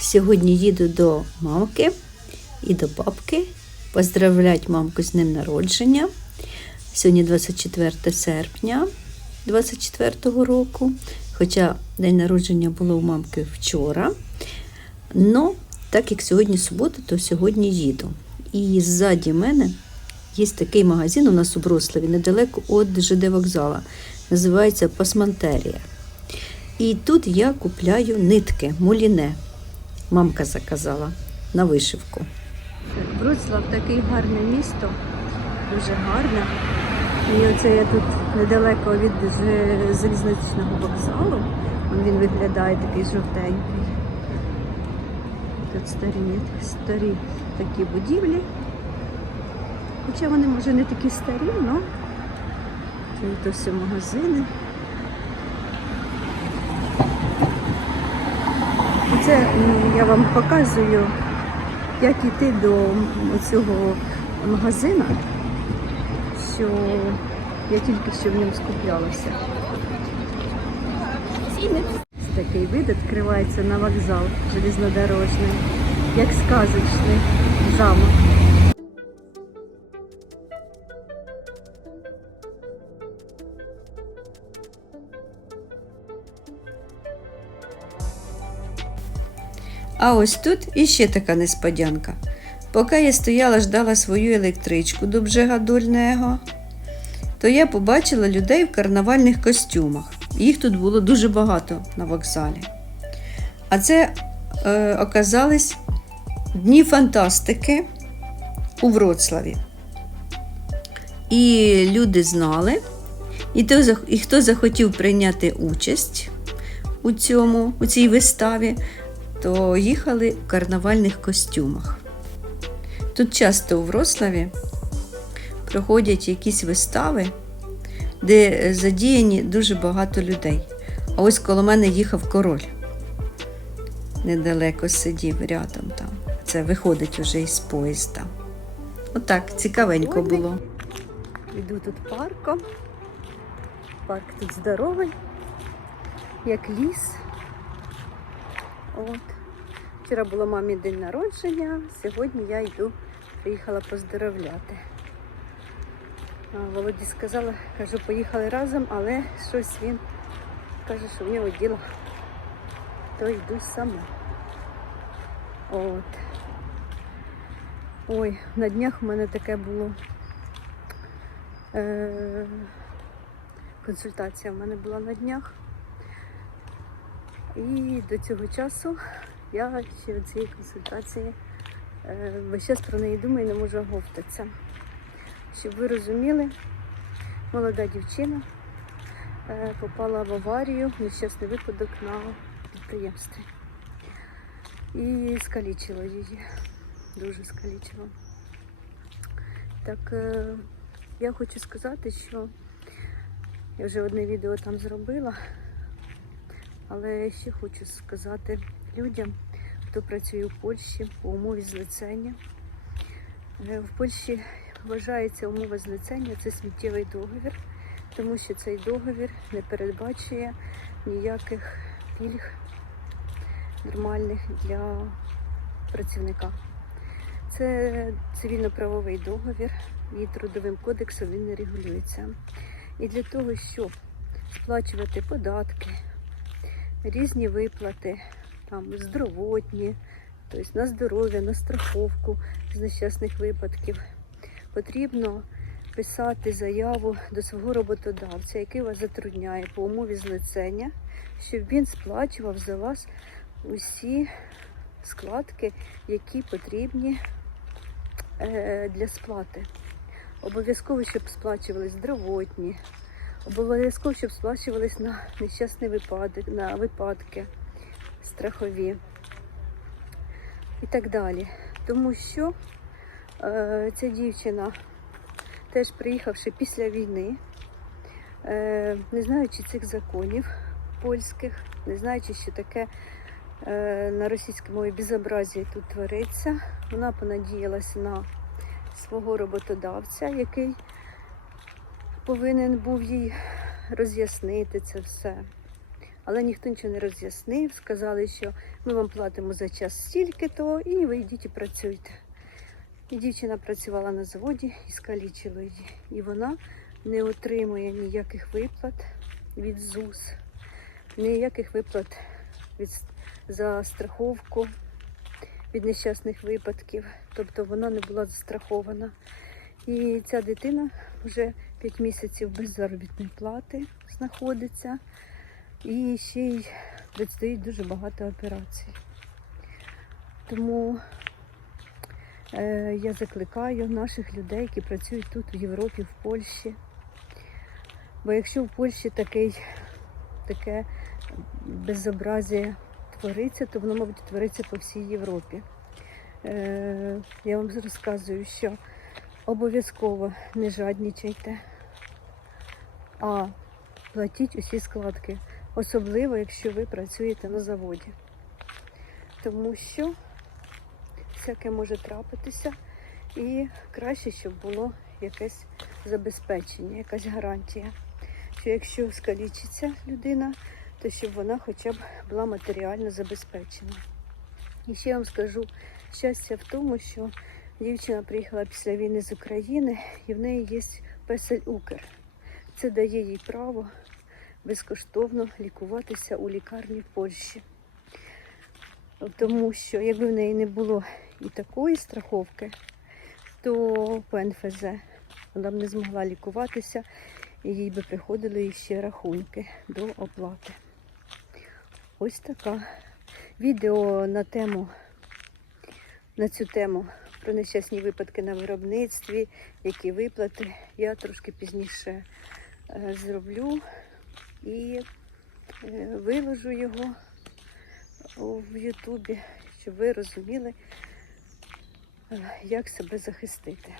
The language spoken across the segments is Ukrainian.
Сьогодні їду до мамки і до папки. Поздравлять мамку з днем народження. Сьогодні 24 серпня 24 року. Хоча день народження було у мамки вчора. Но так як сьогодні субота, то сьогодні їду. І ззаді мене є такий магазин у нас у Брославі, недалеко від ЖД вокзала. Називається Пасмантерія. І тут я купляю нитки муліне. Мамка заказала на вишивку. Вроцлав такий гарне місто, дуже гарне. І оце я тут недалеко від залізничного вокзалу. Він виглядає такий жовтенький. Тут старі, старі такі будівлі. Хоча вони, може, не такі старі, але тут ось магазини. Це я вам показую, як йти до цього магазину, що я тільки що в ньому скуплялася. Такий вид відкривається на вокзал железнодорожний, як сказочний замок. А ось тут іще така несподянка. Поки я стояла, ждала свою електричку до бжега дольного, то я побачила людей в карнавальних костюмах. Їх тут було дуже багато на вокзалі. А це е, оказались дні фантастики у Вроцлаві. І люди знали, і, і хто захотів прийняти участь у, цьому, у цій виставі, то їхали в карнавальних костюмах. Тут часто у Врославі проходять якісь вистави, де задіяні дуже багато людей. А ось коло мене їхав король. Недалеко сидів рядом там. Це виходить уже із поїзда. Отак, цікавенько було. Іду тут парком. Парк тут здоровий, як ліс. От. Вчора було мамі день народження, сьогодні я йду, приїхала поздоровляти. Володі сказала, кажу, поїхали разом, але щось він каже, що в нього діло, то йду сама. От. Ой, на днях у мене таке було. Е- консультація в мене була на днях. І до цього часу я ще від цієї консультації весь час про неї думаю не можу оговтатися. Щоб ви розуміли, молода дівчина е, попала в аварію, нещасний випадок на підприємстві. І скалічило її. Дуже скалічило. Так е, я хочу сказати, що я вже одне відео там зробила. Але ще хочу сказати людям, хто працює в Польщі по умові злицення. Е, В Польщі вважається умова злицення це сміттєвий договір, тому що цей договір не передбачує ніяких пільг нормальних для працівника. Це цивільно-правовий договір і трудовим кодексом він не регулюється. І для того, щоб сплачувати податки, різні виплати, там здоровотні, тобто на здоров'я, на страховку з нещасних випадків. Потрібно писати заяву до свого роботодавця, який вас затрудняє по умові злицення, щоб він сплачував за вас усі складки, які потрібні е, для сплати. Обов'язково, щоб сплачувались здоровотні, Обов'язково, щоб сплачувались на нещасний випадок, на випадки страхові і так далі. Тому що е, ця дівчина, теж приїхавши після війни, е, не знаючи цих законів польських, не знаючи, що таке е, на російській мові безобразія тут твориться, вона понадіялася на свого роботодавця, який повинен був їй роз'яснити це все. Але ніхто нічого не роз'яснив. Сказали, що ми вам платимо за час стільки-то, і ви йдіть і працюйте. І дівчина працювала на заводі і скалічило її. І вона не отримує ніяких виплат від ЗУС, ніяких виплат від, за страховку від нещасних випадків. Тобто вона не була застрахована. І ця дитина вже 5 місяців без заробітної плати знаходиться. І ще й предстоїть дуже багато операцій. Тому е, я закликаю наших людей, які працюють тут, в Європі, в Польщі. Бо якщо в Польщі такий, таке безобразія твориться, то воно, мабуть, твориться по всій Європі. Е, я вам розказую, що обов'язково не жаднічайте, а платіть усі складки, особливо, якщо ви працюєте на заводі. Тому що всяке може трапитися, і краще, щоб було якесь забезпечення, якась гарантія. Що якщо скалічиться людина, то щоб вона хоча б була матеріально забезпечена. І ще я вам скажу щастя в тому, що дівчина приїхала після війни з України і в неї є песель Укр. Це дає їй право безкоштовно лікуватися у лікарні в Польщі. Тому що якби в неї не було і такої страховки, то по НФЗ вона б не змогла лікуватися і їй би приходили ще рахунки до оплати. Ось така. Відео на тему, на цю тему про нещасні випадки на виробництві, які виплати, я трошки пізніше е, зроблю і е, виложу його в Ютубі, щоб ви розуміли, е, як себе захистити.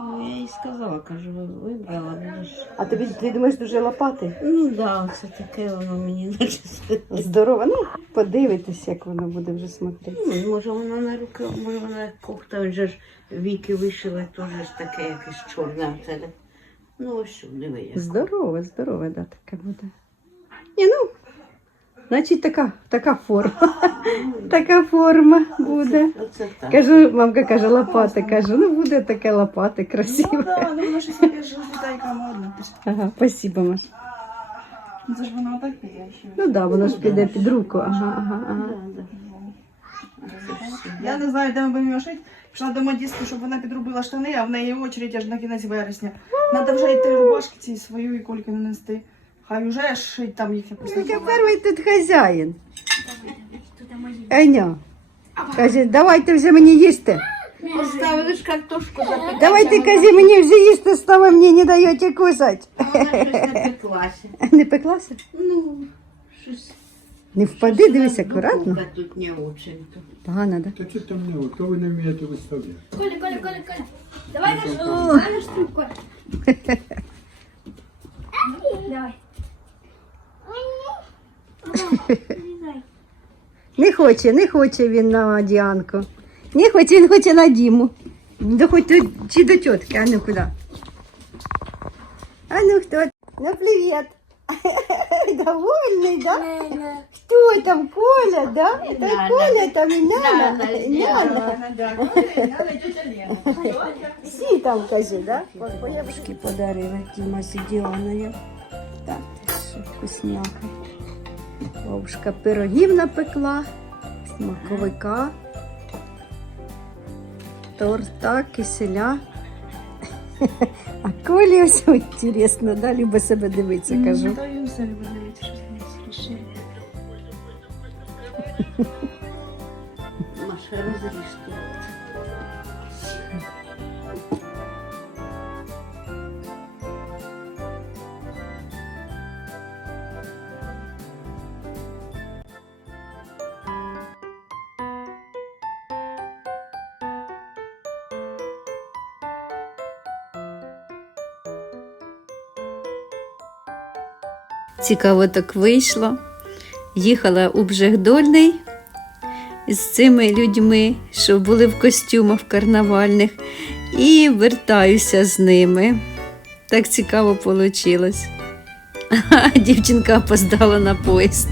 Ну, я їй сказала, кажу, вибрала, будеш. А тобі ти думаєш дуже лопати? Ну да, це таке воно мені наче. Здорово. Ну, подивитись, як воно буде вже смотреться. Ну, може вона на руки, може вона як кофта, вже ж віки вишили, теж ж таке якесь чорне. Це. Ну ось що, диви як. Здорово, здорово, да, таке буде. Ні, ну, значить, така, така форма. така форма буде. Кажу, мамка каже, лопати. Кажу, ну буде таке лопати Ну красиве. да, ну воно щось таке ж модно. Ага, спасибо, Маш. Ну це ж воно отак піде ще. Ну да, воно ж піде під руку. Ага, ага, ага. Я не знаю, де ми будемо його шити. Пішла до модістки, щоб вона підробила штани, а в неї очередь аж на кінець вересня. Надо вже йти рубашки ці свою і кольки нанести. Хай уже шить там їхня просто. перший тут хазяїн. Еня. Каже, давайте вже мені їсти. Поставили ж картошку запекати. Давайте, каже, мені вже їсти стало, мені не даєте кусати. а Вона щось не пеклася. Не пеклася? Ну, щось. Не впади, дивись акуратно. Духовка тут не очень. то. Погано, да? Та що там не, то ви не вмієте виставляти. Коля, Коля, Коля, Коля. Давай наш Давай наш штук, Коля. Давай. Не хоче, не хоче він на Діанку. Не хоче, він хоче на Діму. Да хоч до, чи до тітки, а ну куди? А ну хто? Ну привіт. Довольний, да? Хто там, Коля, да? Та Коля там і. Няня, Няня. Всі там, кажи, да? Появушки подарили Діма з Діаною. Так, що вкусняка. Бабушка пирогів напекла, смаковика, торта, киселя. А Колі ось інтересно, да, любить себе дивитися, кажу. Дивитися, не Маша, розріж Цікаво так вийшло. Їхала у Бжегдольний з цими людьми, що були в костюмах карнавальних, і вертаюся з ними. Так цікаво вийшло. Дівчинка опоздала на поїзд.